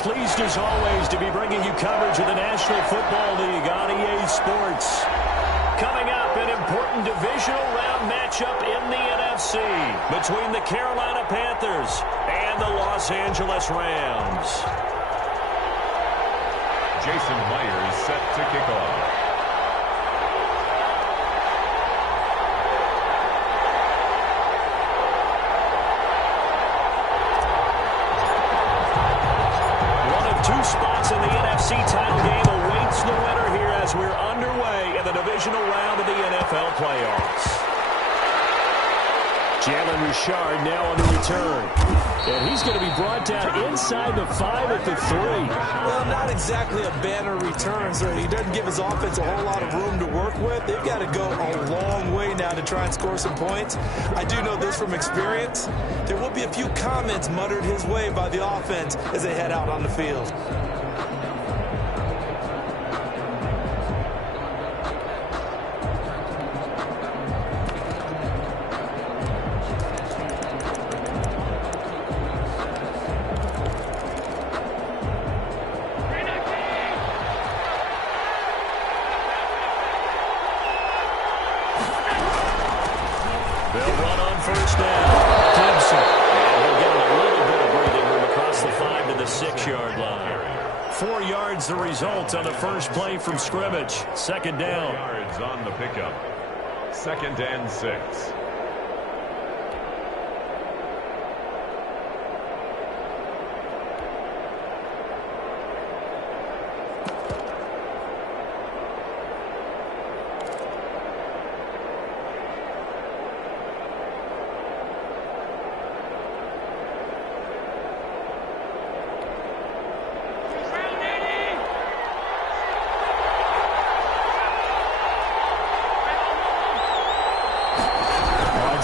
pleased as always to be bringing you coverage of the National Football League on EA Sports. Coming up, an important divisional round matchup in the NFC between the Carolina Panthers and the Los Angeles Rams. Jason Myers set to kick off. Two spots in the NFC title game awaits the winner here as we're underway in the divisional round of the NFL playoffs. Jalen Richard now on the return. And he's going to be brought down inside the 5 at the 3. Well, not exactly a banner return, so he doesn't give his offense a whole lot of room to work with. They've got to go a long way now to try and score some points. I do know this from experience. There will be a few comments muttered his way by the offense as they head out on the field. The result on the first play from scrimmage. Second down. Yards on the pickup. 2nd and 6.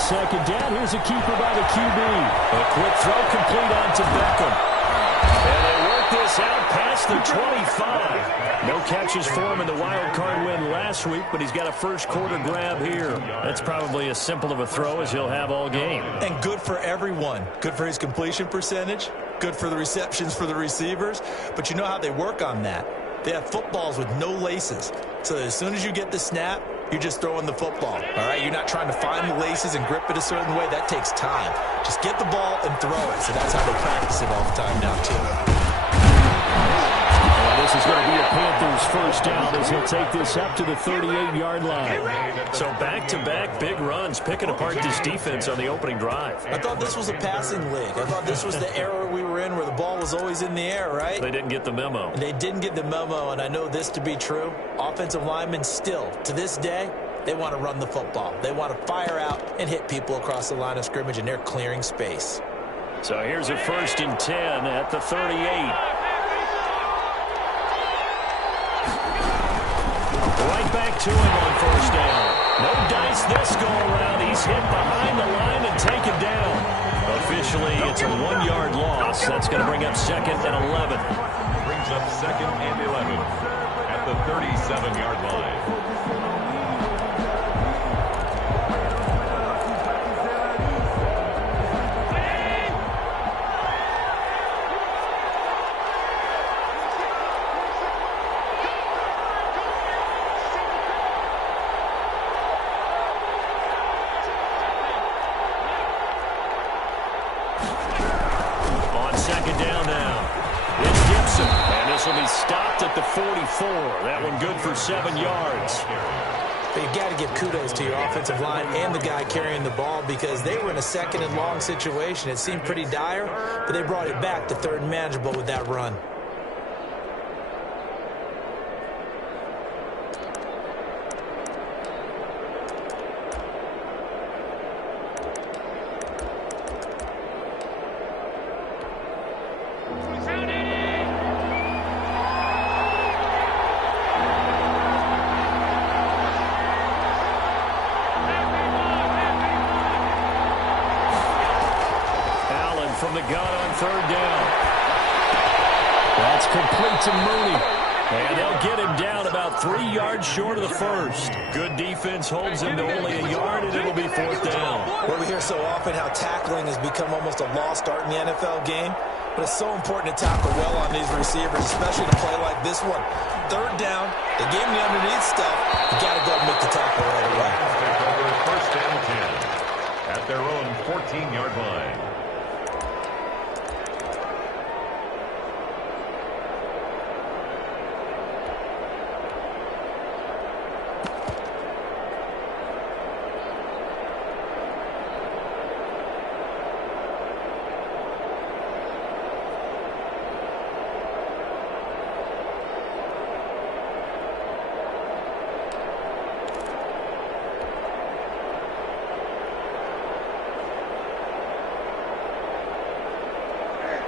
Second down, here's a keeper by the QB. A quick throw complete on to Beckham. And they work this out past the 25. No catches for him in the wild card win last week, but he's got a first quarter grab here. That's probably as simple of a throw as he'll have all game. And good for everyone. Good for his completion percentage. Good for the receptions for the receivers. But you know how they work on that. They have footballs with no laces. So as soon as you get the snap, you're just throwing the football, all right? You're not trying to find the laces and grip it a certain way. That takes time. Just get the ball and throw it. So that's how they practice it all the time now, too. And this is going to be a Panthers first down as he'll take this up to the 38-yard line. So back-to-back big runs, picking apart this defense on the opening drive. I thought this was a passing league. I thought this was the era we were in where the ball was always in the air, right? They didn't get the memo. They didn't get the memo, and I know this to be true. Offensive linemen still, to this day, they want to run the football. They want to fire out and hit people across the line of scrimmage, and they're clearing space. So here's a 1st and 10 at the 38. Right back to him on first down. No dice this go around. He's hit behind the line and taken down. Officially, it's a 1-yard loss. That's going to bring up 2nd and 11. Brings up 2nd and 11 at the 37-yard line. Will be stopped at the 44. That one good for 7 yards. But you've got to give kudos to your offensive line and the guy carrying the ball because they were in a 2nd and long situation. It seemed pretty dire, but they brought it back to 3rd and manageable with that run. From the gun on 3rd down. That's complete to Mooney. And they'll get him down about 3 yards short of the first. Good defense holds him to only a yard, and it'll be 4th down. Well, we hear so often how tackling has become almost a lost art in the NFL game. but it's so important to tackle well on these receivers, especially to play like this one. Third down, they gave him the underneath stuff. You got to go and make the tackle right away. First and 10 at their own 14-yard line.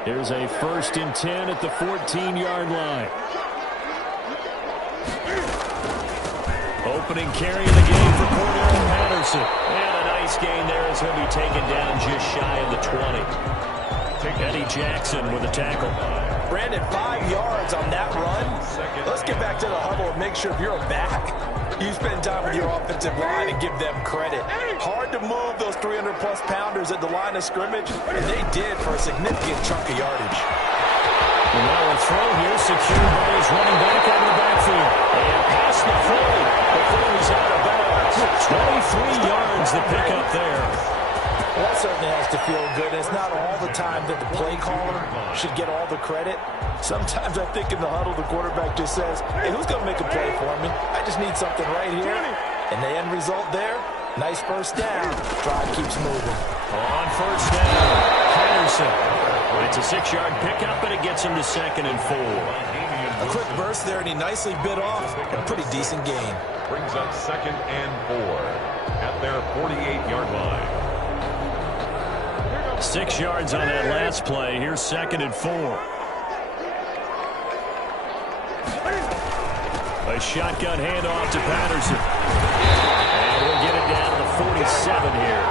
Here's a 1st and 10 at the 14-yard line. Opening carry of the game for Cordell Patterson. And a nice gain there as he'll be taken down just shy of the 20. Eddie Jackson with a tackle. Brandon, 5 yards on that run. Let's get back to the huddle and make sure if you're a back, you spend time with your offensive line and give them credit. Hard to move those 300-plus pounders at the line of scrimmage, and they did for a significant chunk of yardage. And now a throw here, secured by his running back out of the backfield. And past the 40 before he's out of bounds. 23 yards the pickup there. Well, that certainly has to feel good. It's not all the time that the play caller should get all the credit. Sometimes I think in the huddle, the quarterback just says, hey, who's going to make a play for me? I just need something right here. And the end result there, nice first down. Drive keeps moving. On first down, Patterson. It's a 6-yard pickup, and it gets him to 2nd and 4. A quick burst there, and he nicely bit off a pretty decent gain. Brings up 2nd and 4 at their 48-yard line. 6 yards on that last play. Here's 2nd and 4. A shotgun handoff to Patterson. And we'll get it down to the 47 here.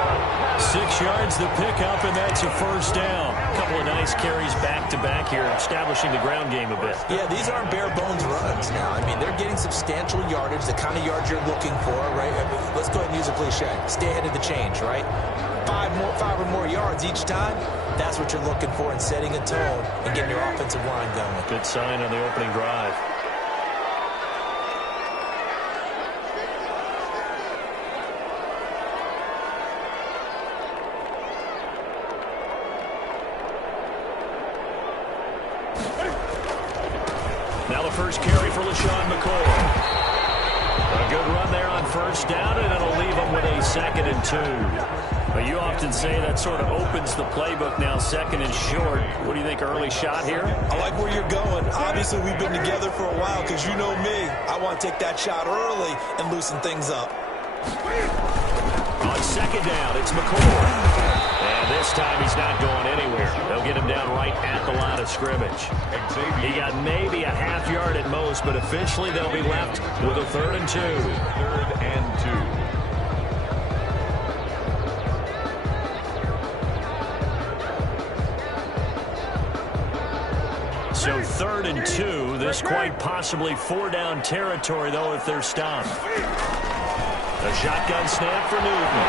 6 yards the pickup, and that's a first down. A couple of nice carries back-to-back here, establishing the ground game a bit. Yeah, these aren't bare-bones runs now. I mean, they're getting substantial yardage, the kind of yards you're looking for, right? I mean, let's go ahead and use a cliche. Stay ahead of the change, right? 5 or more yards each time, that's what you're looking for in setting a tone and getting your offensive line going. Good sign on the opening drive. Now the first carry for LaShawn McCoy. A good run there on first down, and it'll leave him with a 2nd and 2. But you often say that sort of opens the playbook now, 2nd and short. What do you think, early shot here? I like where you're going. Obviously, we've been together for a while because you know me. I want to take that shot early and loosen things up. On 2nd down, it's McCoy. And this time he's not going anywhere. They'll get him down right at the line of scrimmage. He got maybe a half yard at most, but officially they'll be left with a 3rd and 2. 3rd and 2. So 3rd and 2, this quite possibly 4-down territory, though, if they're stopped. A shotgun snap for Newton.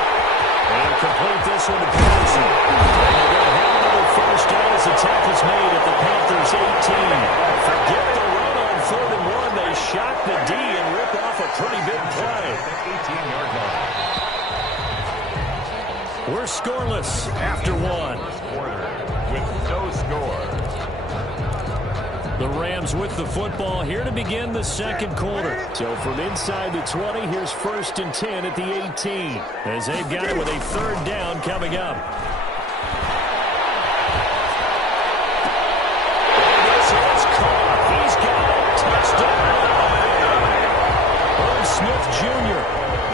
And complete this one to Patterson. And they're going to have another first down as the tackle's made at the Panthers' 18. Forget the run on 3rd and 1. They shock the D and rip off a pretty big play. 18-yard line. We're scoreless after 1. With no score. The Rams with the football here to begin the 2nd quarter. So from inside the 20, here's 1st and 10 at the 18. As they've got it with a 3rd down coming up. And this is caught. He's got it. Touchdown. Irv Smith Jr.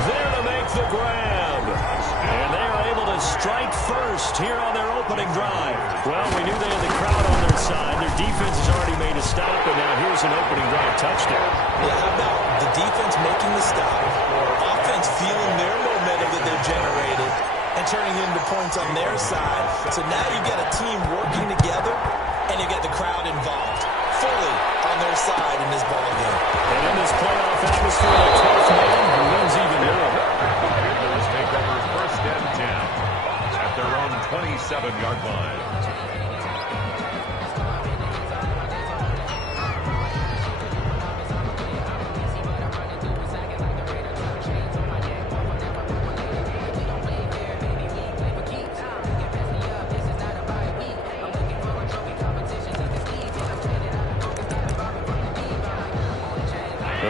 there to make the grab. And they are able to strike first here on their opening drive. Well, we knew they had the crowd on their side. Their defense has already made a stop, and now here's an opening drive touchdown. Yeah, how about the defense making the stop, or offense feeling their momentum that they've generated and turning into points on their side. So now you've got a team working together, and you get the crowd involved fully on their side in this ball game. And in this playoff atmosphere, the 12th man who wins even more. Panthers take over 1st and 10 at their own 27-yard line.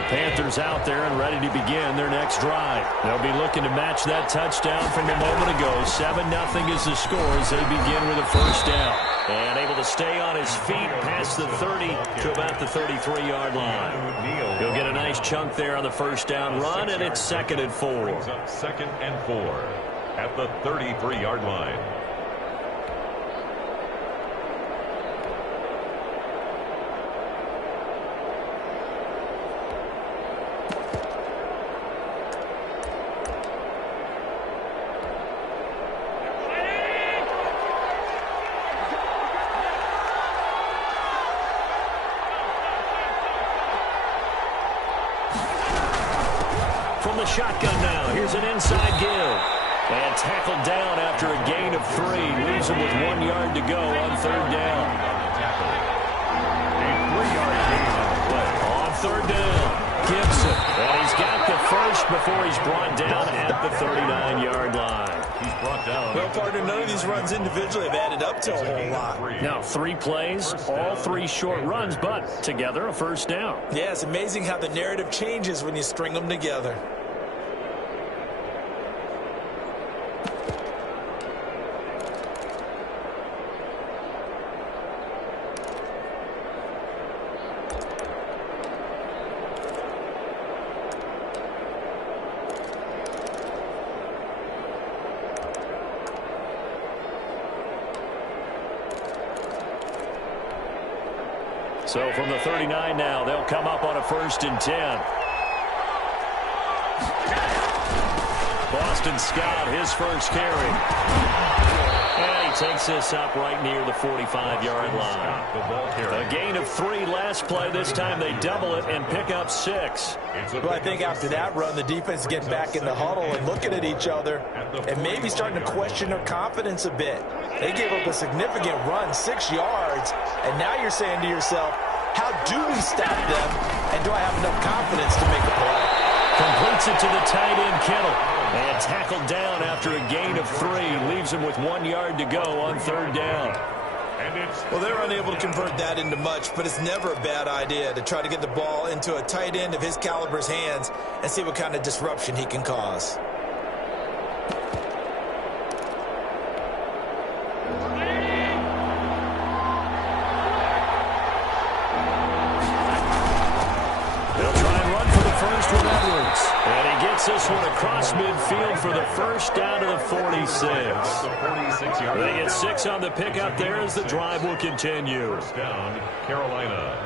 Panthers out there and ready to begin their next drive. They'll be looking to match that touchdown from a moment ago. 7-0 is the score as they begin with a first down. And able to stay on his feet past the 30 to about the 33-yard line. He'll get a nice chunk there on the first down run, and it's 2nd and 4. Brings up 2nd and 4 at the 33-yard line. From the shotgun now, here's an inside give. And tackled down after a gain of 3. Leaves him with 1 yard to go on 3rd down. A 3-yard gain on the play. On 3rd down, Gibson. And he's got the first before he's brought down at the 39-yard line. He's brought down. Well, partner, none of these runs individually have added up to a whole lot. Now 3 plays, all 3 short runs, but together a first down. Yeah, it's amazing how the narrative changes when you string them together. So from the 39 now, they'll come up on a 1st and 10. Boston Scott, his first carry. And he takes this up right near the 45-yard line. A gain of 3 last play. This time they double it and pick up 6. Well, I think after that run, the defense is getting back in the huddle and looking at each other and maybe starting to question their confidence a bit. They gave up a significant run, 6 yards, and now you're saying to yourself, how do we stop them, and do I have enough confidence to make a play? Completes it to the tight end, Kittle. And tackled down after a gain of 3. Leaves him with 1 yard to go on 3rd down. Well, they're unable to convert that into much, but it's never a bad idea to try to get the ball into a tight end of his caliber's hands and see what kind of disruption he can cause. This one across midfield for the first down to the 46. They get 6 on the pickup there as the drive will continue. First down, Carolina.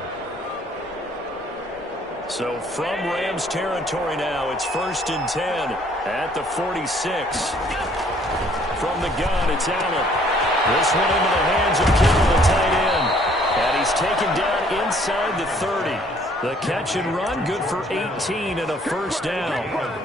So from Rams territory now, it's 1st and 10 at the 46. From the gun, it's Allen. This one into the hands of Kittle, the tight end. And he's taken down inside the 30. The catch and run, good for 18 and a first down.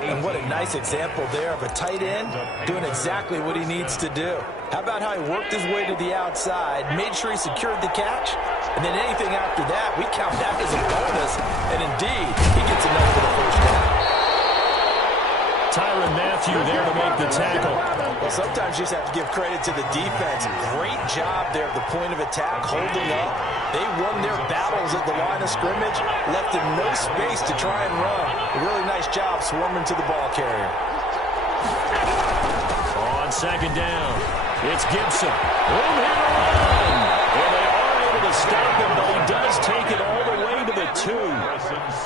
And what a nice example there of a tight end doing exactly what he needs to do. How about how he worked his way to the outside, made sure he secured the catch, and then anything after that, we count that as a bonus. And indeed, he gets enough for the first down. Tyrann Mathieu there to make the tackle. Well, sometimes you just have to give credit to the defense. Great job there at the point of attack, holding up. They won their battles at the line of scrimmage, left him no space to try and run. A really nice job swarming to the ball carrier. On 2nd down, it's Gibson. Room here to run. And they are able to stop him, but he does take it all the way to the 2.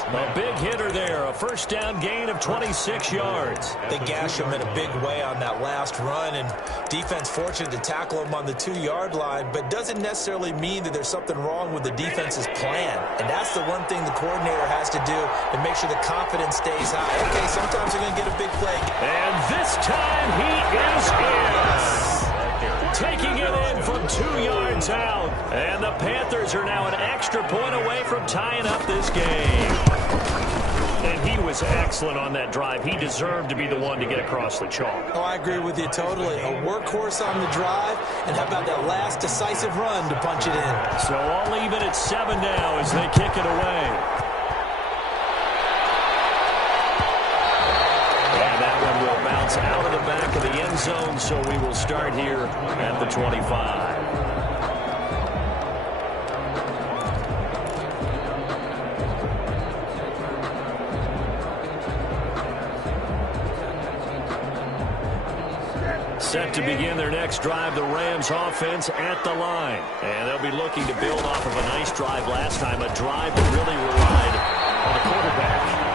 A big hitter there, a first down gain of 26 yards. They gash him in a big way on that last run, and defense fortunate to tackle him on the 2-yard line, but doesn't necessarily mean that there's something wrong with the defense's plan. And that's the one thing the coordinator has to do to make sure the confidence stays high. Okay, sometimes they're going to get a big play. And this time he is in. Taking it in from 2 yards out. And the Panthers are now an extra point away from tying up this game. And he was excellent on that drive. He deserved to be the one to get across the chalk. Oh, I agree with you totally. A workhorse on the drive, and how about that last decisive run to punch it in? So all even at 7 now as they kick it away. And that one will bounce out of the back of the end zone, so we will start here at the 25. Set to begin their next drive, the Rams offense at the line. And they'll be looking to build off of a nice drive last time, a drive that really relied on the quarterback.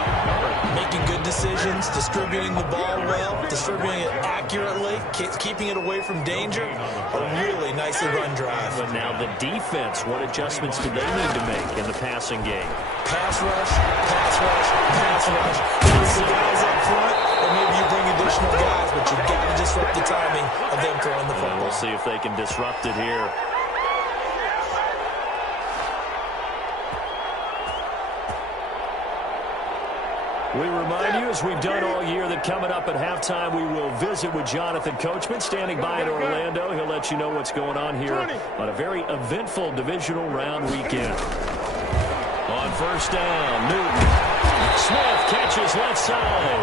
Making good decisions, distributing the ball well, distributing it accurately, keeping it away from danger. A really nicely run drive. But now the defense, what adjustments do they need to make in the passing game? Pass rush, pass rush, pass rush. There's the guys up front, or maybe you bring additional guys, but you've got to disrupt the timing of them throwing the football. We'll see if they can disrupt it here. We remind you, as we've done all year, that coming up at halftime, we will visit with Jonathan Coachman, standing by in Orlando. He'll let you know what's going on here on a very eventful divisional round weekend. On first down, Newton. Smith catches left side.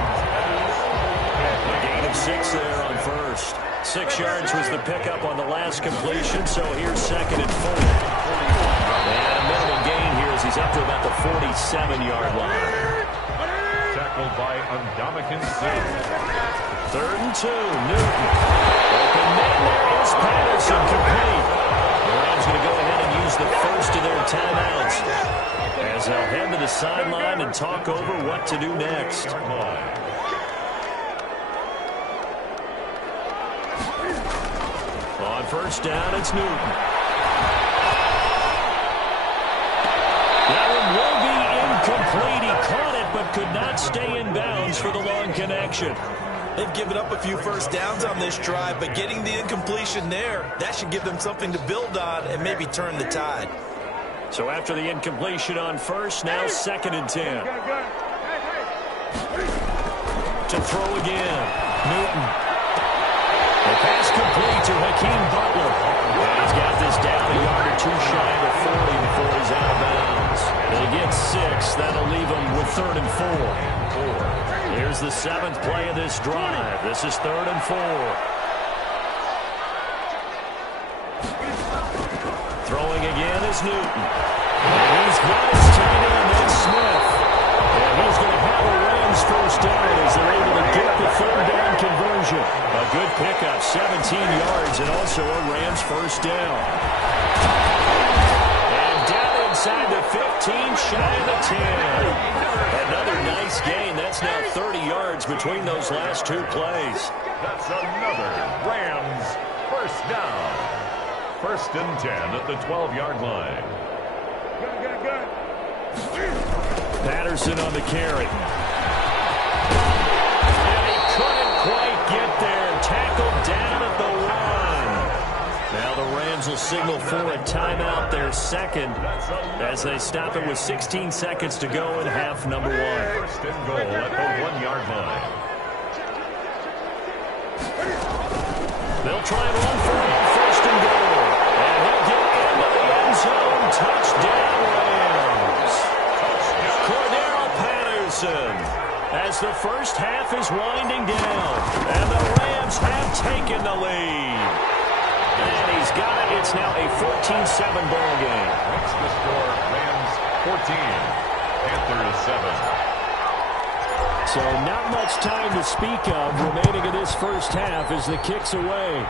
A gain of 6 there on first. 6 yards was the pickup on the last completion, so here's 2nd and 4. And a minimal gain here as he's up to about the 47-yard line. Tackled by Ndamukong Suh. 3rd and 2, Newton. Open man, there is Patterson, complete. The Rams going to go ahead and use the first of their timeouts as they'll head to the sideline and talk over what to do next. On first down, it's Newton. That one will be incomplete. He caught it, but could not stay in bounds for the long connection. They've given up a few first downs on this drive, but getting the incompletion there, that should give them something to build on and maybe turn the tide. So after the incompletion on first, now 2nd and 10. To throw again, Newton. The pass complete to Hakeem Butler. And he's got this down a yard or 2 shy of the 40 before he's out of bounds. They get 6. That'll leave him with 3rd and 4. Here's the 7th play of this drive. This is 3rd and 4. Throwing again is Newton. And he's got his tight end, that's Smith. And he's going to have a Rams first down as they're able to get the 3rd down conversion. A good pickup, 17 yards, and also a Rams first down. And down inside the 15, shy of the 10. Another nice gain. That's now 30 yards between those last 2 plays. That's another Rams first down. 1st and 10 at the 12-yard line. Patterson on the carry. And he couldn't quite get there. Tackled down at the 1. Now the Rams will signal for a timeout, their 2nd, as they stop it with 16 seconds to go in half number 1. 1st and goal at the 1-yard line. They'll try and run for it on 1st and goal. And he'll get into the end zone. Touchdown, Rams. Cordero Patterson, as the first half is winding down. And the Rams have taken the lead. And he's got it. It's now a 14-7 ball game. What's the score? Rams 14, Panthers 7. So not much time to speak of remaining in this first half as the kick's away.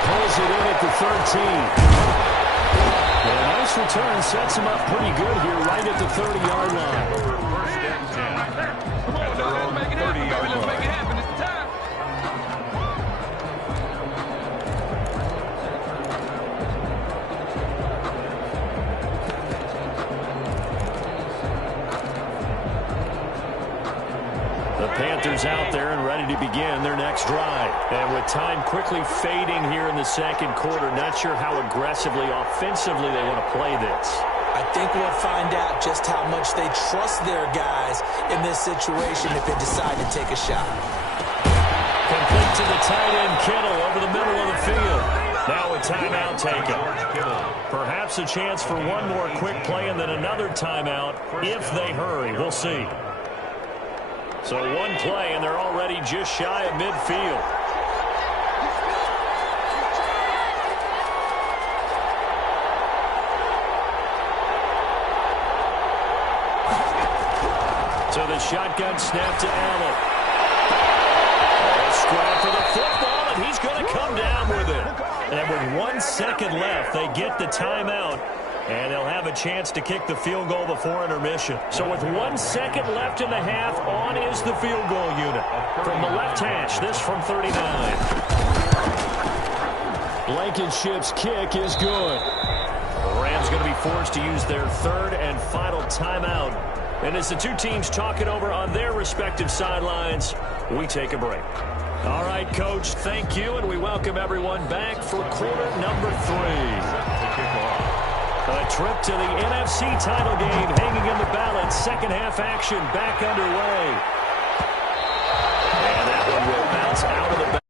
Pulls it in at the 13. And a nice return sets him up pretty good here right at the 30-yard line. 1st and 10 at their own 30-yard line. Panthers out there and ready to begin their next drive. And with time quickly fading here in the 2nd quarter, not sure how aggressively, offensively they want to play this. I think we'll find out just how much they trust their guys in this situation if they decide to take a shot. Complete to the tight end, Kittle, over the middle of the field. Now a timeout taken. Perhaps a chance for one more quick play and then another timeout if they hurry. We'll see. So one play, and they're already just shy of midfield. So the shotgun snap to Allen. grab for the football, and he's going to come down with it. And with 1 second left, they get the timeout, and they'll have a chance to kick the field goal before intermission. So with 1 second left in the half, on is the field goal unit. From the left hash, this from 39. Blankenship's kick is good. The Rams going to be forced to use their third and final timeout. And as the two teams talk it over on their respective sidelines, we take a break. All right, Coach, thank you, and we welcome everyone back for quarter number 3. A trip to the NFC title game hanging in the balance. Second half action back underway. And that one will bounce out of the back.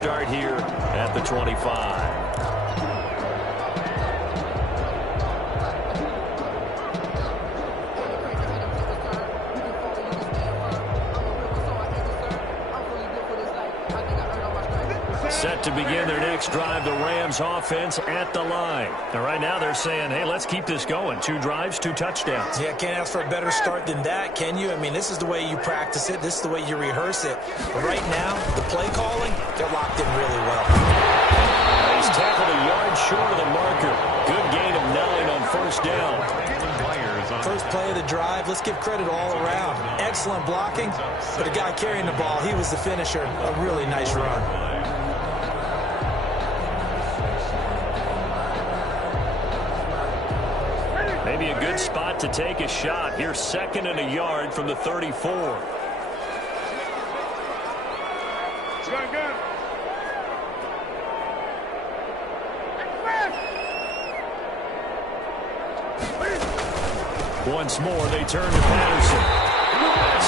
Start here at the 25. Set to begin their next drive, the Rams offense at the line. And right now they're saying, hey, let's keep this going. 2 drives, 2 touchdowns. Yeah, can't ask for a better start than that, can you? I mean, this is the way you practice it. This is the way you rehearse it. But right now, the play calling, they're locked in really well. He's tackled a yard short of the marker. Good gain of 9 on first down. First play of the drive, let's give credit all around. Excellent blocking, but the guy carrying the ball, he was the finisher. A really nice run. Maybe a good spot to take a shot. Here's 2nd and a yard from the 34. Once more, they turn to Patterson.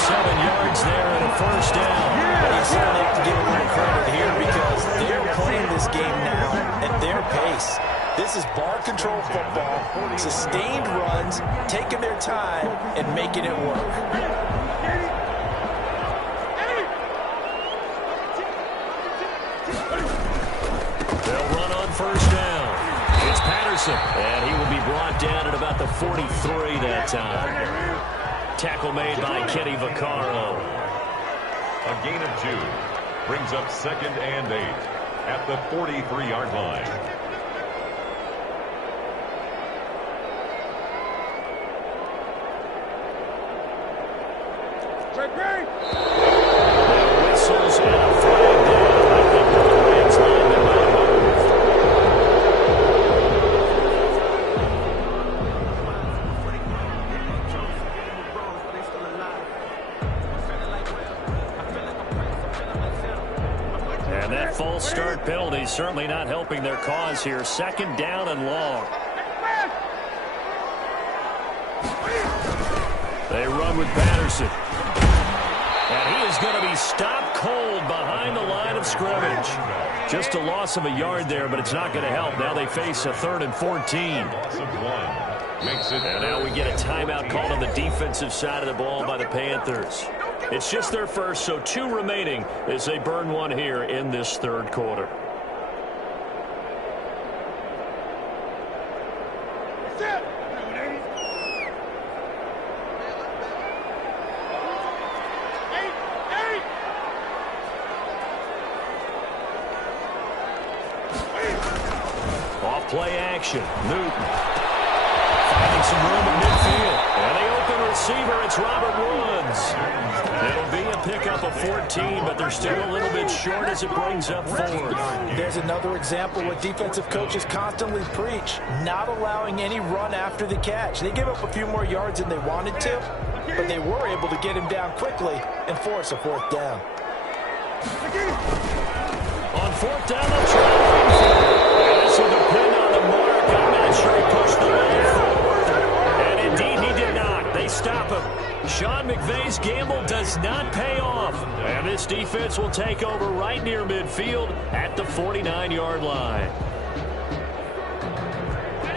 7 yards there and a first down. But you certainly have to give a little credit here because they're playing this game now at their pace. This is ball control football, sustained runs, taking their time and making it work. They'll run on first down. It's Patterson, and he will be brought down at about the 43 that time. Tackle made by Kenny Vaccaro. A gain of 2 brings up 2nd and 8 at the 43-yard line. Whistles and a flag down. I think the Rams lineman might have moved. And that false start penalty certainly not helping their cause here. 2nd down and long. They run with Patterson. And he is going to be stopped cold behind the line of scrimmage. Just a loss of a yard there, but it's not going to help. Now they face a 3rd and 14. Loss of 1 makes it. And now we get a timeout called on the defensive side of the ball by the Panthers. It's just their first, so 2 remaining as they burn 1 here in this 3rd quarter. Play action. Newton finding some room in midfield. And the open receiver, it's Robert Woods. It'll be a pickup of 14, but they're still a little bit short as it brings up 4th. There's another example what defensive coaches constantly preach, not allowing any run after the catch. They give up a few more yards than they wanted to, but they were able to get him down quickly and force a 4th down. On 4th down, they'll try. This will depend on the mark. I'm not sure he pushed the ball forward. And indeed, he did not. They stop him. Sean McVay's gamble does not pay off. And this defense will take over right near midfield at the 49-yard line.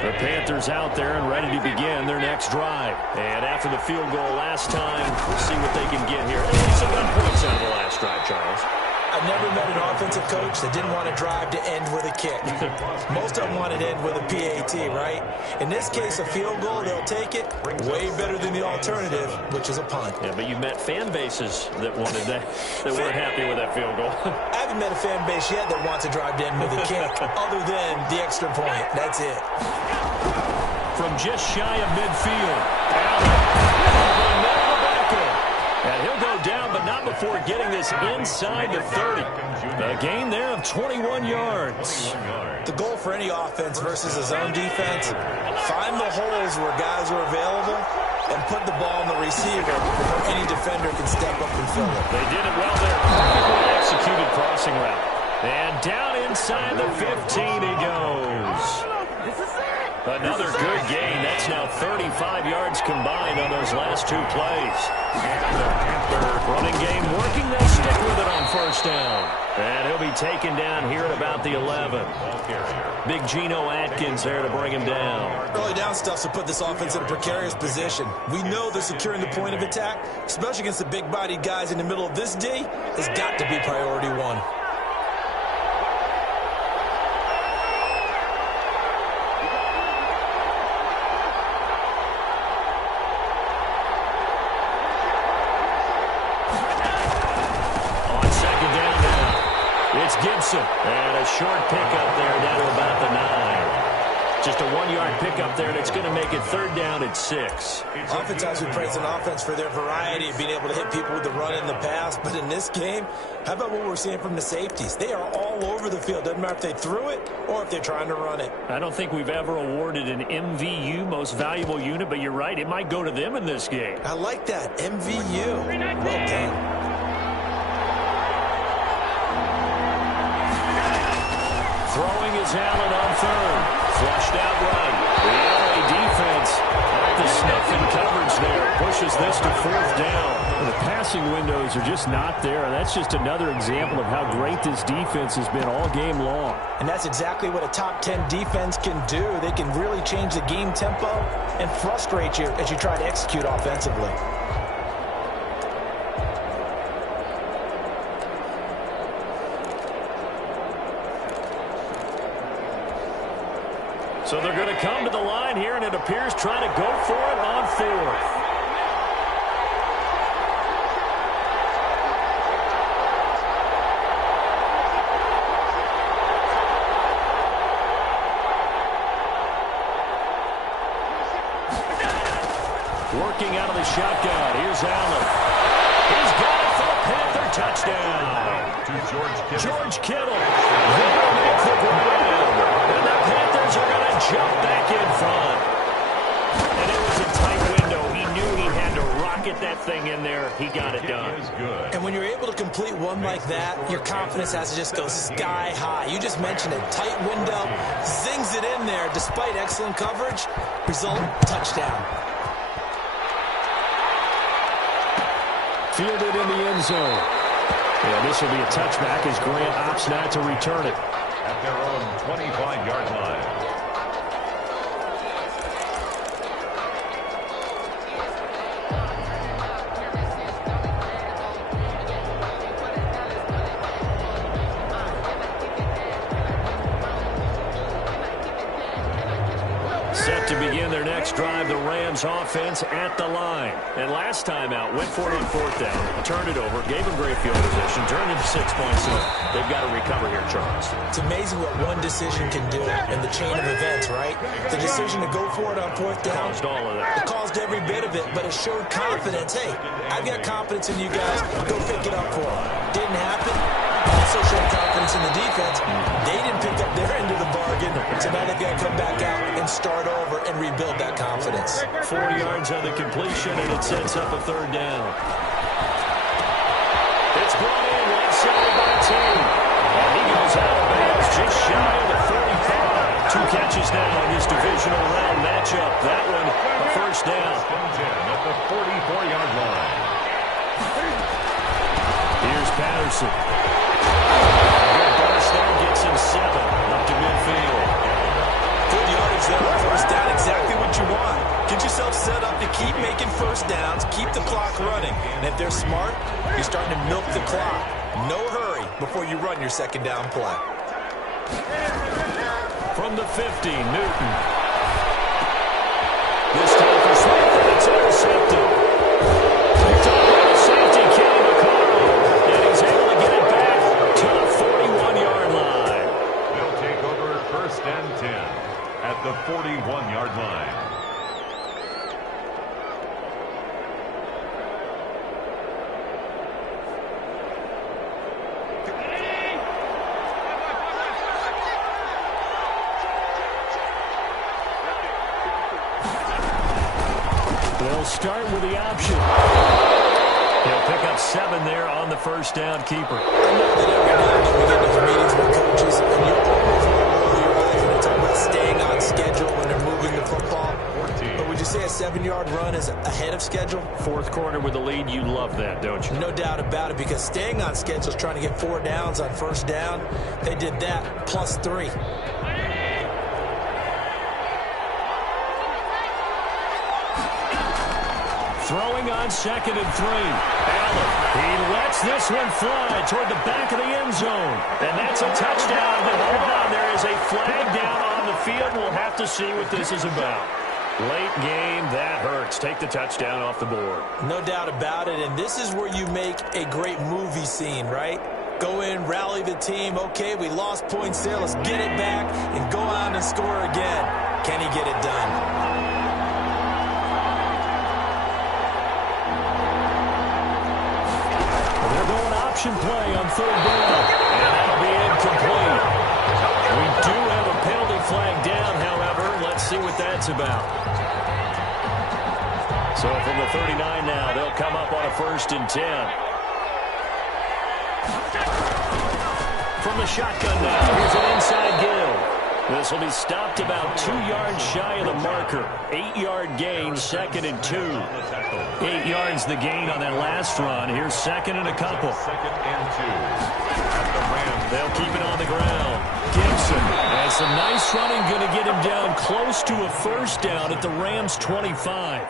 The Panthers out there and ready to begin their next drive. And after the field goal last time, we'll see what they can get here. They still got points out of the last drive, Charles. I've never met an offensive coach that didn't want to drive to end with a kick. Most of them want to end with a PAT, right? In this case, a field goal, they'll take it way better than the alternative, which is a punt. Yeah, but you met fan bases that wanted that, that weren't happy with that field goal. I haven't met a fan base yet that wants to drive to end with a kick, other than the extra point. That's it. From just shy of midfield. Allen. And he'll go down, but not before getting this inside the 30. A gain there of 21 yards. The goal for any offense versus a zone defense, find the holes where guys are available and put the ball in the receiver before any defender can step up and fill it. They did it well there. Perfectly executed crossing route. And down inside the 15 he goes. Another good gain. That's now 35 yards combined on those last two plays. And the Panther running game working. They stick with it on first down. And he'll be taken down here at about the 11. Big Geno Atkins there to bring him down. Early down stuff's to put this offense in a precarious position. We know they're securing the point of attack, especially against the big-bodied guys in the middle of this D. Has got to be priority one. Gibson. And a short pickup there down to about the 9. Just a 1-yard pickup there, and it's going to make it third down at 6. Oftentimes we praise an offense for their variety of being able to hit people with the run and the pass, but in this game, how about what we're seeing from the safeties? They are all over the field. Doesn't matter if they threw it or if they're trying to run it. I don't think we've ever awarded an MVU, most valuable unit, but you're right, it might go to them in this game. I like that, MVU. Well done. Throwing is Allen on third. Flushed out right. The LA defense at the snuff in coverage there. Pushes this to fourth down. The passing windows are just not there. That's just another example of how great this defense has been all game long. And that's exactly what a top 10 defense can do. They can really change the game tempo and frustrate you as you try to execute offensively. So they're going to come to the line here, and it appears trying to go for it on fourth. Working out of the shotgun. Here's Allen. He's got it for a Panther touchdown. To George Kittle. They'll make the ground. And the Panthers are going to jump back in front. And it was a tight window. He knew he had to rocket that thing in there. He got it done. And when you're able to complete one like that, your confidence has to just go sky high. You just mentioned it. Tight window. Zings it in there despite excellent coverage. Result, touchdown. Fielded in the end zone. And this will be a touchback as Grant opts not to return it. At their own 25-yard line. Set to begin their next drive, the Rams offense at the line. And last time out, went for it on fourth down, turned it over, gave them great field position, turned into 6 points. So they've got to recover here, Charles. It's amazing what one decision can do in the chain of events, right? The decision to go for it on fourth down. Caused all of that. It caused every bit of it, but it showed confidence. Hey, I've got confidence in you guys. Go pick it up for them. Didn't happen. Also showed confidence in the defense. They didn't pick up their end of the bargain, so now they've got to come back out and start over and rebuild that confidence. 40 yards on the completion, and it sets up a third down. It's brought in left side by Team. And he goes out of bounds just shy of the 45. 2 catches now in this divisional round matchup. That one, a first down. At the 44-yard line. Here's Patterson. Good burst there, gets him 7 up to midfield. Good yardage there on first down, exactly what you want. Get yourself set up to keep making first downs, keep the clock running. And if they're smart, you're starting to milk the clock. No hurry, before you run your second down play. From the 50, Newton. This time for Smith, and it's intercepted. Picked up by the safety, Kenny McCarl. And he's able to get it back to the 41-yard line. They'll take over 1st and 10 at the 41-yard line. They'll start with the option. He'll pick up 7 there on the first down keeper. I know that every now and then we get those meetings with coaches, and you always want to roll your eyes when they talk about staying on schedule when they're moving the football. But would you say a 7-yard run is ahead of schedule? Fourth quarter with the lead, you love that, don't you? No doubt about it, because staying on schedule is trying to get 4 downs on first down. They did that, plus 3. Throwing on 2nd and 3. Allen, he lets this one fly toward the back of the end zone. And that's a touchdown. But hold on, there is a flag down on the field. We'll have to see what this is about. Late game, that hurts. Take the touchdown off the board. No doubt about it, and this is where you make a great movie scene, right? Go in, rally the team. Okay, we lost points there. Let's get it back and go on and score again. Can he get it done? Option play on 3rd down. And that'll be incomplete. We do have a penalty flag down, however. Let's see what that's about. So from the 39 now, they'll come up on a 1st and 10. From the shotgun now, here's an inside give. This will be stopped about 2 yards shy of the marker. 8-yard gain, 2nd and 2. 8 yards the gain on that last run. Here's 2nd and a couple. 2nd and 2 at the Rams. They'll keep it on the ground. Gibson has some nice running, going to get him down close to a 1st down at the Rams' 25.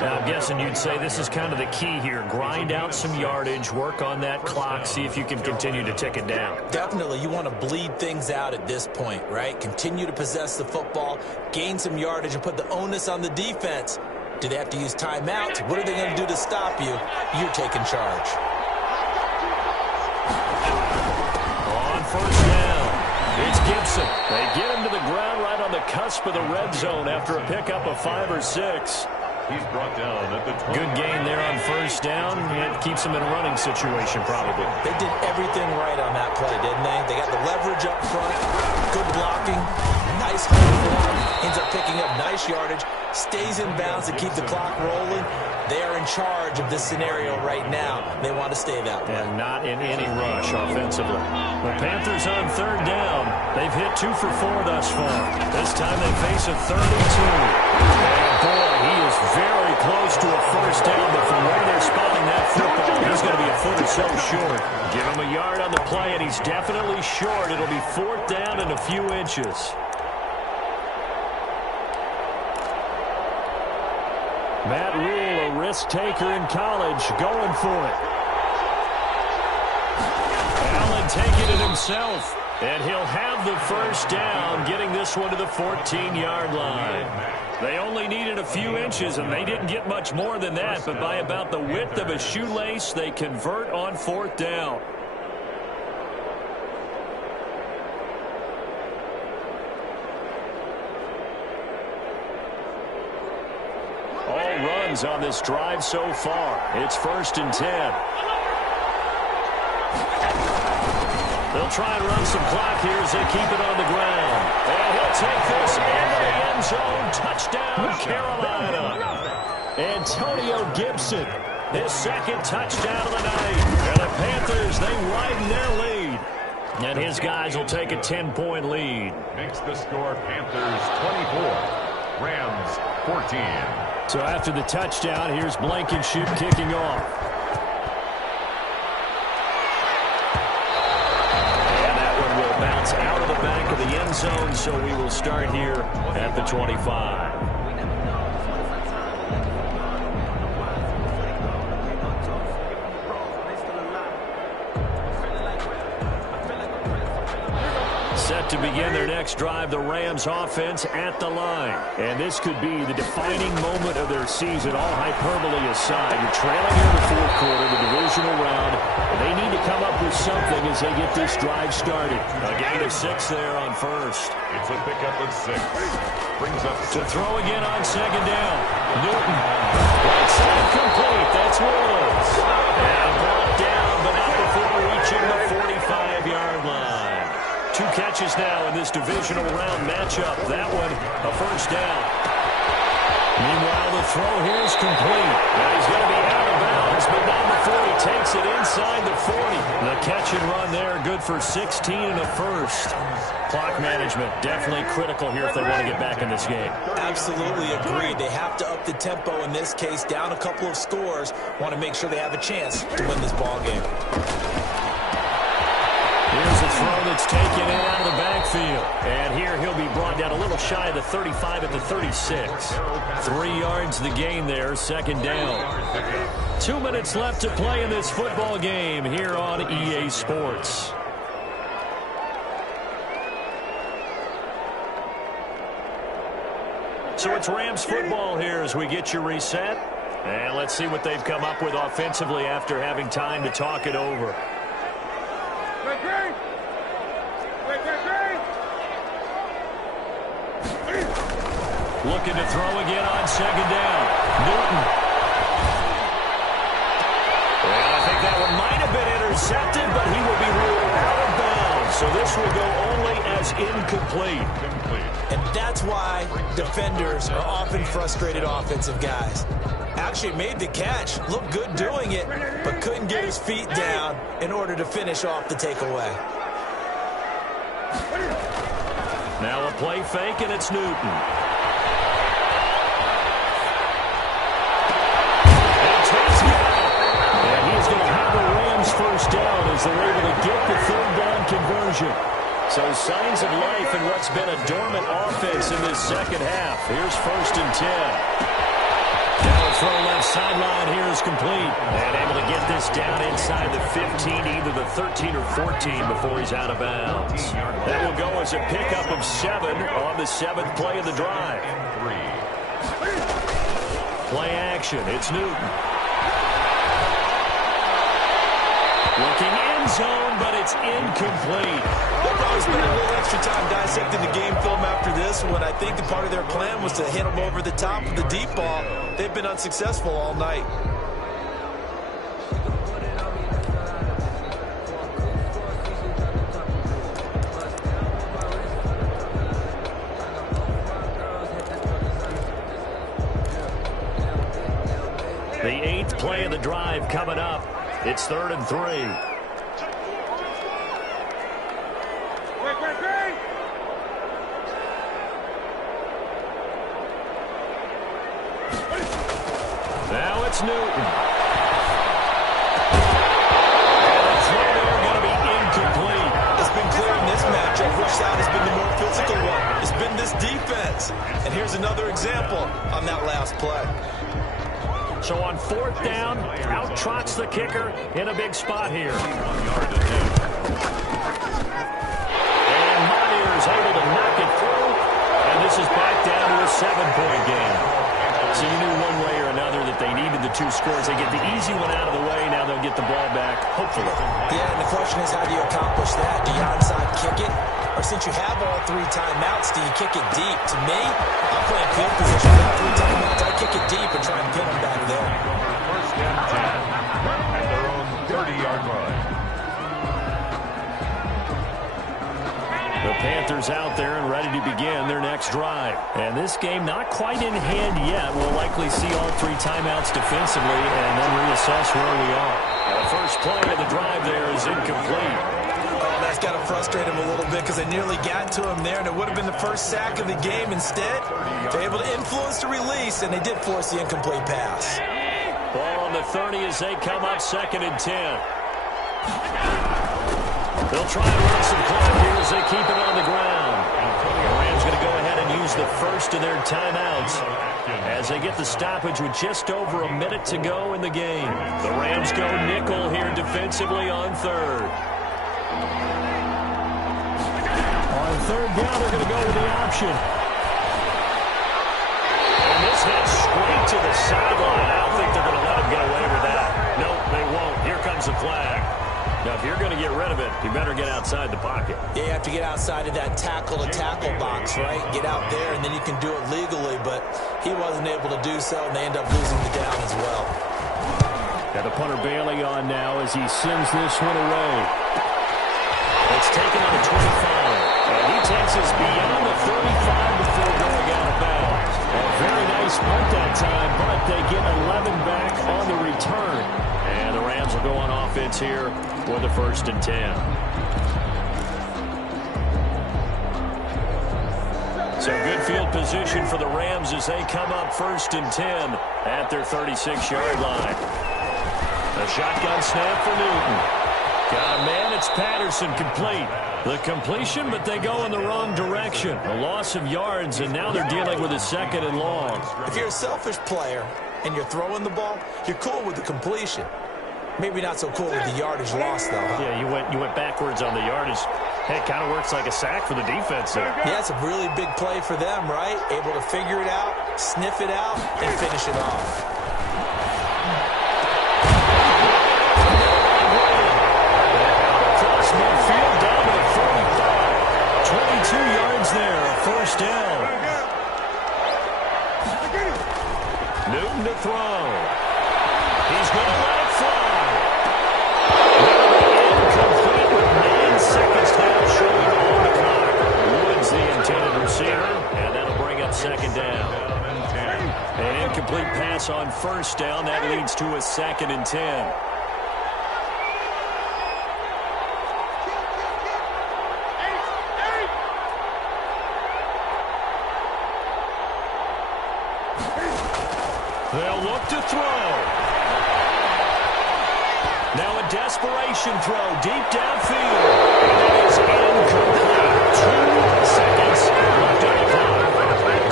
Now, I'm guessing you'd say this is kind of the key here. Grind out some yardage, work on that clock, see if you can continue to tick it down. Definitely. You want to bleed things out at this point, right? Continue to possess the football, gain some yardage, and put the onus on the defense. Do they have to use timeouts? What are they going to do to stop you? You're taking charge. On 1st down, it's Gibson. They get him to the ground right on the cusp of the red zone after a pickup of 5 or 6. He's brought down at the 20. Good gain there on 1st down. It keeps him in a running situation, probably. They did everything right on that play, didn't they? They got the leverage up front, good blocking, nice hold for him, ends up picking up nice yardage, stays in bounds to keep the clock rolling. They are in charge of this scenario right now. They want to stay that way. And not in any rush offensively. The Panthers on 3rd down. They've hit 2 for 4 thus far. This time they face a 32. And boy, he is very close to a 1st down, but from where they're spotting that football, he's going to be a foot or so short. Give him a yard on the play, and he's definitely short. It'll be 4th down and a few inches. Matt Rule, a risk taker in college, going for it. Allen taking it himself, and he'll have the 1st down, getting this one to the 14-yard line. They only needed a few inches, and they didn't get much more than that, but by about the width of a shoelace, they convert on 4th down. All runs on this drive so far. It's 1st and 10. They'll try and run some clock here as they keep it on the ground. And he'll take this into the end zone. Touchdown, Carolina. Antonio Gibson, his 2nd touchdown of the night. And the Panthers, they widen their lead. And his guys will take a 10-point lead. Makes the score Panthers 24, Rams 14. So after the touchdown, here's Blankenship kicking off. And that one will bounce out of the back of the end zone, so we will start here at the 25. to begin their next drive. The Rams offense at the line. And this could be the defining moment of their season, all hyperbole aside. You're trailing in the fourth quarter, the divisional round. And they need to come up with something as they get this drive started. A gain of 6 there on first. It's a pickup of 6. Brings up to throw again on second down. Newton. Right side complete. That's Woods. And brought down, but not before reaching the 45-yard line. 2 catches now in this divisional round matchup. That one, a first down. Meanwhile, the throw here is complete. Now he's going to be out of bounds, but not before he takes it inside the 40. The catch and run there, good for 16 and a first. Clock management, definitely critical here if they want to get back in this game. Absolutely agreed. They have to up the tempo in this case, down a couple of scores. Want to make sure they have a chance to win this ball game. Here's a throw that's taken in out of the backfield. And here he'll be brought down a little shy of the 35 at the 36. 3 yards the gain there, second down. 2 minutes left to play in this football game here on EA Sports. So it's Rams football here as we get you reset. And let's see what they've come up with offensively after having time to talk it over. Looking to throw again on second down. Newton. And I think that one might have been intercepted, but he will be ruled out of bounds. So this will go only as incomplete. And that's why defenders are often frustrated offensive guys. Actually made the catch, looked good doing it, but couldn't get his feet down in order to finish off the takeaway. Now a play fake, and it's Newton. And he's going to have the Rams first down as they're able to get the third down conversion. So signs of life in what's been a dormant offense in this second half. Here's first and 10. Now a throw left sideline here is complete. And able to get this down inside the 15, either the 13 or 14 before he's out of bounds. That will go as a pickup of 7 on the 7th play of the drive. Play action. It's Newton. Looking end zone, but it's incomplete. They'll probably spend a little extra time dissecting the game film after this one. I think the part of their plan was to hit them over the top of the deep ball. They've been unsuccessful all night. The 8th play of the drive coming up. It's 3rd and 3. Now it's Newton. And the throw there going to be incomplete. It's been clear in this matchup which side has been the more physical one. It's been this defense. And here's another example on that last play. So on 4th down, out trots the kicker in a big spot here. And Myers able to knock it through. And this is back down to a 7-point game. So you knew one way or another that they needed the 2 scores. They get the easy one out of the way. Now they'll get the ball back, hopefully. Yeah, and the question is, how do you accomplish that? Do you onside kick it? Or since you have all 3 timeouts, do you kick it deep? To me, I'm playing field position with all 3 timeouts. I kick it deep and try and pin them back there. First and 10 at their own 30-yard line. The Panthers out there and ready to begin their next drive. And this game not quite in hand yet. We'll likely see all 3 timeouts defensively and then reassess where we are. The first play of the drive there is incomplete. Oh, that's got to frustrate him a little bit because they nearly got to him there, and it would have been the first sack of the game. Instead, they're able to influence the release, and they did force the incomplete pass. Ball on the 30 as they come up 2nd and 10. They'll try and run some clock here as they keep it on the ground. The Rams going to go ahead and use the first of their timeouts as they get the stoppage with just over a minute to go in the game. The Rams go nickel here defensively on 3rd. On On third down, they're going to go with the option. And this heads straight to the sideline. I don't think they're going to let him get away with that. Nope, they won't. Here comes the flag. Now, if you're going to get rid of it, you better get outside the pocket. Yeah, you have to get outside of that tackle-to-tackle box, right? Get out there, and then you can do it legally, but he wasn't able to do so, and they end up losing the down as well. Got the punter Bailey on now as he sends this one away. It's taken on the 25, and he takes us beyond the 35 before going out of bounds. A very nice punt that time, but they get 11 back on the return. And the Rams will go on offense here with a 1st and 10. So good field position for the Rams as they come up 1st and 10 at their 36-yard line. A shotgun snap for Newton. Got a man, it's Patterson, complete. The completion, but they go in the wrong direction. A loss of yards, and now they're dealing with a 2nd and long. If you're a selfish player and you're throwing the ball, you're cool with the completion. Maybe not so cool with the yardage loss, though, huh? Yeah, you went backwards on the yardage. Hey, it kind of works like a sack for the defense there. Yeah, it's a really big play for them, right? Able to figure it out, sniff it out, and finish it off. Cross midfield down to the 45. 22 yards there, a 1st down. Newton to throw. He's going to let it fly. Incomplete with 9 seconds now showing on the clock. Woods the intended receiver, and that'll bring up 2nd down. An incomplete pass on 1st down. That leads to a 2nd and 10. They'll look to throw. Now a desperation throw deep downfield. And that is incomplete. 2 seconds left on the clock.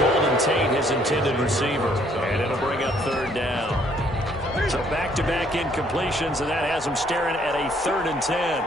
Golden Tate, his intended receiver. And it'll bring up 3rd down. So back-to-back incompletions, and that has them staring at a 3rd and 10.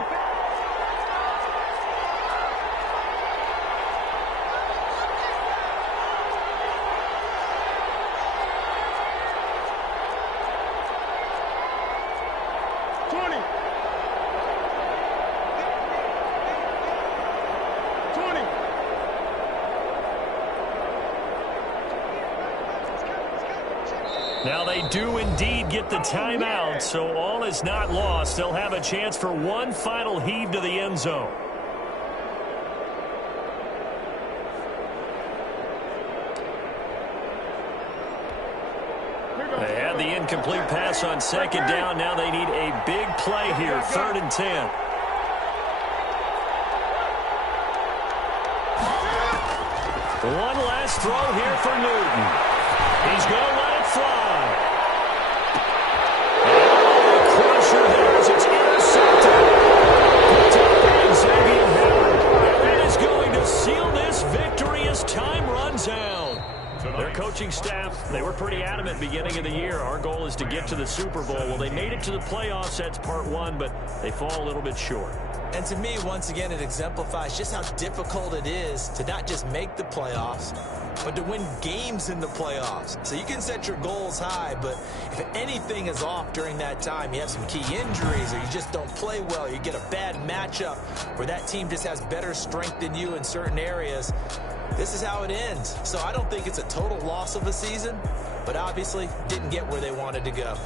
Now they do indeed get the timeout, so all is not lost. They'll have a chance for one final heave to the end zone. They had the incomplete pass on 2nd down. Now they need a big play here, 3rd and 10. One last throw here for Newton. He's going to let it fly. And a crusher there as it's intercepted. Picked up by Xavier Howard. And that is going to seal this victory as time runs out. Their coaching staff, they were pretty adamant beginning of the year. Our goal is to get to the Super Bowl. Well, they made it to the playoffs. That's part 1, but they fall a little bit short. And to me, once again, it exemplifies just how difficult it is to not just make the playoffs, but to win games in the playoffs. So you can set your goals high, but if anything is off during that time, you have some key injuries or you just don't play well, you get a bad matchup where that team just has better strength than you in certain areas, this is how it ends. So I don't think it's a total loss of a season, but obviously didn't get where they wanted to go.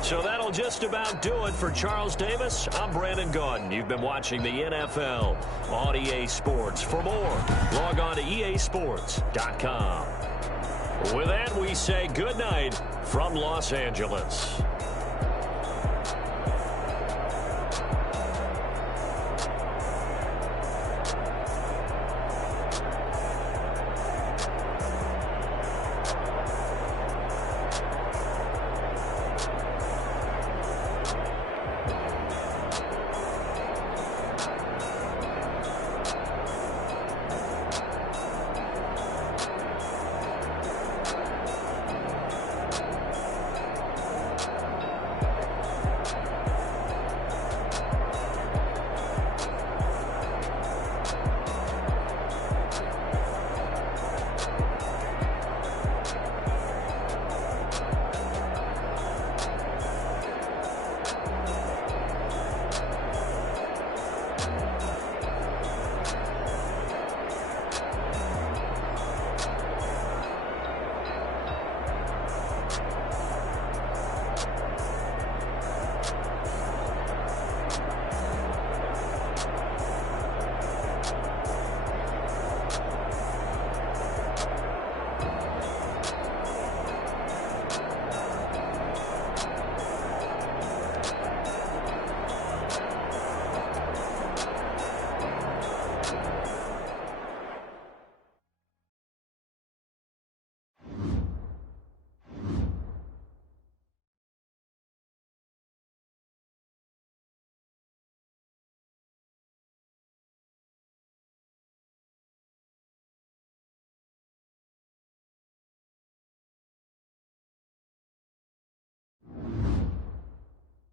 So that'll just about do it for Charles Davis. I'm Brandon Gaudin. You've been watching the NFL on EA Sports. For more, log on to easports.com. With that, we say good night from Los Angeles.